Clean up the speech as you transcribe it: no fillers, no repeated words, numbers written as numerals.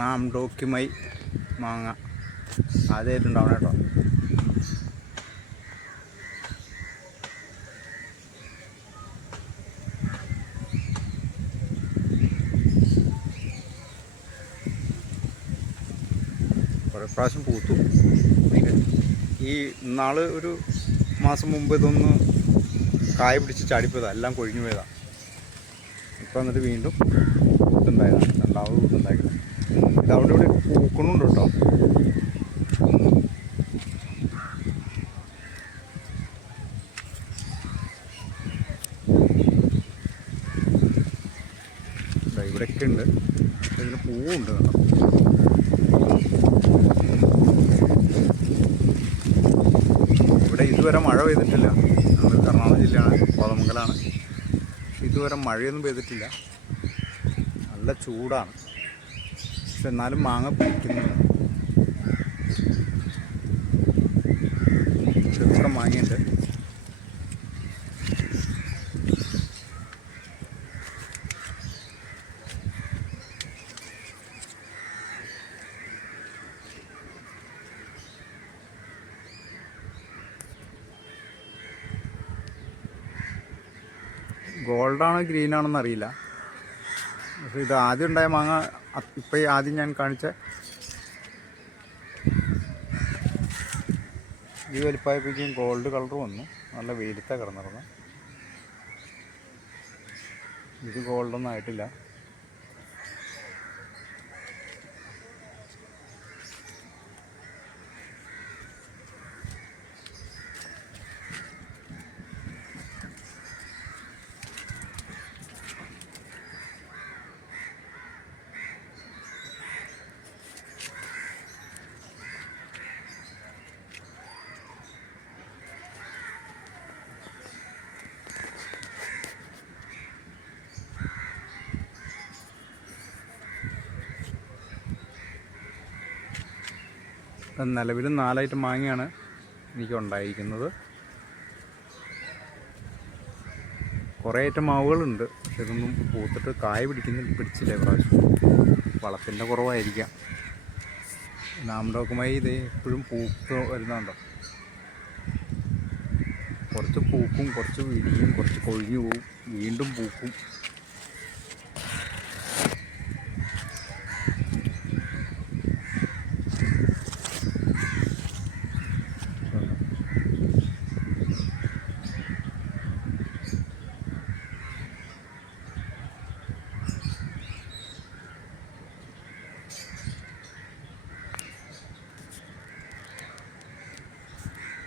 നാം ഡോക്യുമൈ മാങ്ങ ആദ്യമായിട്ടുണ്ടാവണം കേട്ടോ. കുറേ പ്രാവശ്യം പൂത്തു. ഈ നാൾ ഒരു മാസം മുമ്പ് ഇതൊന്ന് കായ പിടിച്ച് ചാടിപ്പോയതാണ്, എല്ലാം കൊഴിഞ്ഞു പോയതാണ്. ഇപ്പം എന്നിട്ട് വീണ്ടും ഇതുണ്ടായതാണ്, രണ്ടാമത് ഇതുണ്ടായിരുന്നു. ഇത് അവിടെ ഇവിടെ പൂക്കണുണ്ട് കേട്ടോ. ഇവിടെയൊക്കെ ഉണ്ട്, ഇതിന് പൂവുണ്ട് കേട്ടോ. ഇവിടെ ഇതുവരെ മഴ പെയ്തിട്ടില്ല. നമ്മൾ എറണാകുളം ജില്ലയാണ്, കോതമംഗലാണ്. ഇതുവരെ മഴയൊന്നും പെയ്തിട്ടില്ല. നല്ല ചൂടാണ്, പക്ഷെ എന്നാലും മാങ്ങ പിടിക്കുന്നില്ല. ചെറുപ്പം മാങ്ങയുണ്ട്. ഗോൾഡാണോ ഗ്രീനാണെന്ന് അറിയില്ല. പക്ഷെ ഇത് ആദ്യം ഉണ്ടായ മാങ്ങ ഇപ്പം ഈ ആദ്യം ഞാൻ കാണിച്ച ഈ വലിപ്പമായപ്പോഴേക്കും ഗോൾഡ് കളർ വന്നു. നല്ല വെയിലത്താണ് കിടന്നിരുന്നു. ഇത് ഗോൾഡൊന്നും ആയിട്ടില്ല. നിലവിൽ 4 ഐറ്റം മാങ്ങയാണ് എനിക്ക് ഉണ്ടായിരിക്കുന്നത്. കുറേ ഐറ്റം മാവുകളുണ്ട്, പക്ഷെ ഇതൊന്നും പൂത്തിട്ട് കായ പിടിച്ചില്ല പ്രാവശ്യം. വളത്തിൻ്റെ കുറവായിരിക്കാം. നാംഡോക്കുമായി ഇത് എപ്പോഴും പൂത്ത് വരുന്നുണ്ടോ. കുറച്ച് പൂക്കും, കുറച്ച് വിരിയും, കുറച്ച് കൊഴിഞ്ഞു പോവും, വീണ്ടും പൂക്കും.